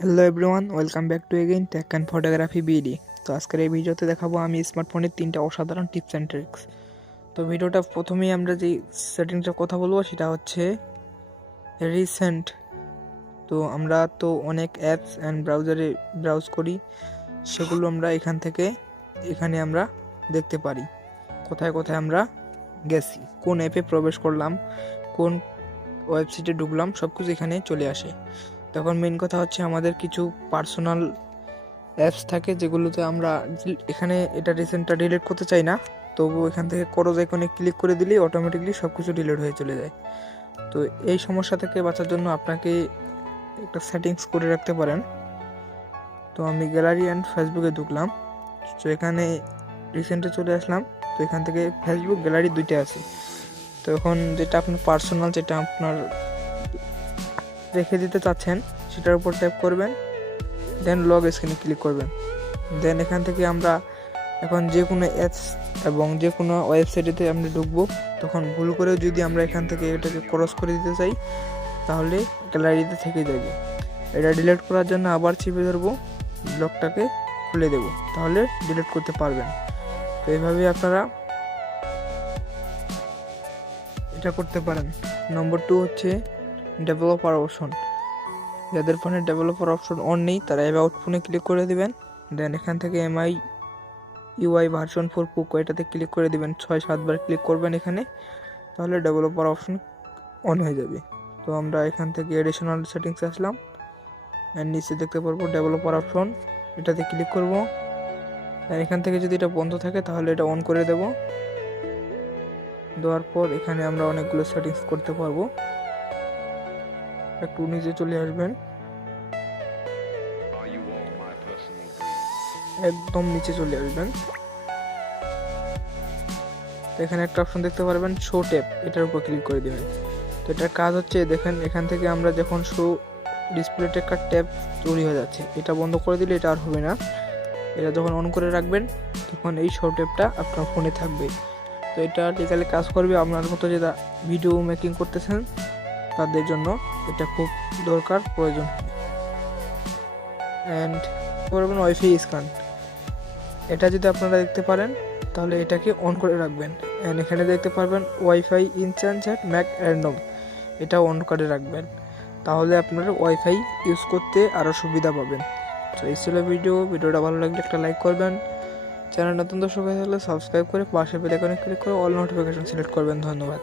Hello everyone, welcome back to again tech and photography BD. তো আজকের এই ভিডিওতে দেখাবো আমি স্মার্টফোনের 3টা অসাধারণ টিপস অ্যান্ড ট্রিক্স। তো ভিডিওটা প্রথমেই আমরা যে সেটিংসটার কথা বলবো সেটা হচ্ছে রিসেন্ট। তো আমরা তো অনেক অ্যাপস অ্যান্ড ব্রাউজারে ব্রাউজ করি, সেগুলো আমরা এখানে আমরা দেখতে পারি কোথায় কোথায় আমরা গেছি, কোন অ্যাপে প্রবেশ করলাম, কোন ওয়েবসাইটে ঢুকলাম, সব কিছু এখানে চলে আসে। তখন মেন কথা হচ্ছে আমাদের কিছু পার্সোনাল অ্যাপস থাকে যেগুলোতে আমরা এখানে এটা রিসেন্টটা ডিলিট করতে চাই না, তবু এখান থেকে ক্রস আইকনে ক্লিক করে দিলেই অটোমেটিকলি সব কিছু ডিলিট হয়ে চলে যায়। তো এই সমস্যা থেকে বাঁচার জন্য আপনাকে একটা সেটিংস করে রাখতে পারেন। তো আমি গ্যালারি অ্যান্ড ফেসবুকে ঢুকলাম, তো এখানে রিসেন্টে চলে আসলাম। তো এখান থেকে ফেসবুক গ্যালারি দুইটা আছে। তো এখন যেটা আপনার পার্সোনাল, যেটা আপনার রেখে দিতে চাচ্ছেন সেটার উপর ট্যাপ করবেন, দেন লগ স্ক্রিনে ক্লিক করবেন। দেন এখান থেকে আমরা এখন যে কোনো অ্যাপস এবং যে কোনো ওয়েবসাইটেতে আমরা ঢুকবো, তখন ভুল করেও যদি আমরা এখান থেকে এটাকে ক্রস করে দিতে চাই তাহলে গ্যালারিতে থেকে যাবে। এটা ডিলিট করার জন্য আবার চেপে ধরবো, লকটাকে খুলে দেব, তাহলে ডিলিট করতে পারবেন। তো এইভাবে আপনারা এটা করতে পারেন। নম্বর 2 হচ্ছে ডেভেলপার অপশন। যাদের ফোনে ডেভেলপার অপশন অন নেই তারা অ্যাবাউট ফোনে ক্লিক করে দিবেন। দেন এখান থেকে MI UI ভার্সন 4 পোকো এটাতে ক্লিক করে দিবেন, 6-7 বার ক্লিক করবেন এখানে, তাহলে ডেভেলপার অপশন অন হয়ে যাবে। তো আমরা এখান থেকে এডিশনাল সেটিংস আসলাম, এর নিচে দেখতে পারবো ডেভেলপার অপশন, এটাতে ক্লিক করব। এখান থেকে যদি এটা বন্ধ থাকে তাহলে এটা অন করে দেব। দেওয়ার পর এখানে আমরা অনেকগুলো সেটিংস করতে পারবো। একটু নিচে চলে আসবেন, একদম নিচে চলে আসবেন। তো এখানে একটা অপশন দেখতে পারবেন শো ট্যাপ, এটার উপর ক্লিক করে দেবেন। তো এটার কাজ হচ্ছে, দেখেন এখান থেকে আমরা যখন শো ডিসপ্লেতে একটা ট্যাপ তৈরি হয়ে যাচ্ছে, এটা বন্ধ করে দিলে এটা আর হবে না। এটা যখন অন করে রাখবেন তখন এই শো ট্যাপটা আপনার ফোনে থাকবে। তো এটা টিকালে কাজ করবে। আপনার মতো যারা ভিডিও মেকিং করতেছেন তাদের জন্য এটা খুব দরকার, প্রয়োজন। অ্যান্ড করবেন ওয়াইফাই স্ক্যান, এটা যদি আপনারা দেখতে পারেন তাহলে এটাকে অন করে রাখবেন। অ্যান্ড এখানে দেখতে পারবেন ওয়াইফাই ইনচার্জ ম্যাক র্যান্ডম, এটা অন করে রাখবেন, তাহলে আপনারা ওয়াইফাই ইউজ করতে আরও সুবিধা পাবেন। তো এই ছিল ভিডিওটা ভালো লাগলে একটা লাইক করবেন, চ্যানেল নতুন দর্শক হয়ে থাকলে সাবস্ক্রাইব করে পাশে বেল আইকনে ক্লিক করে অল নোটিফিকেশন সিলেক্ট করবেন। ধন্যবাদ।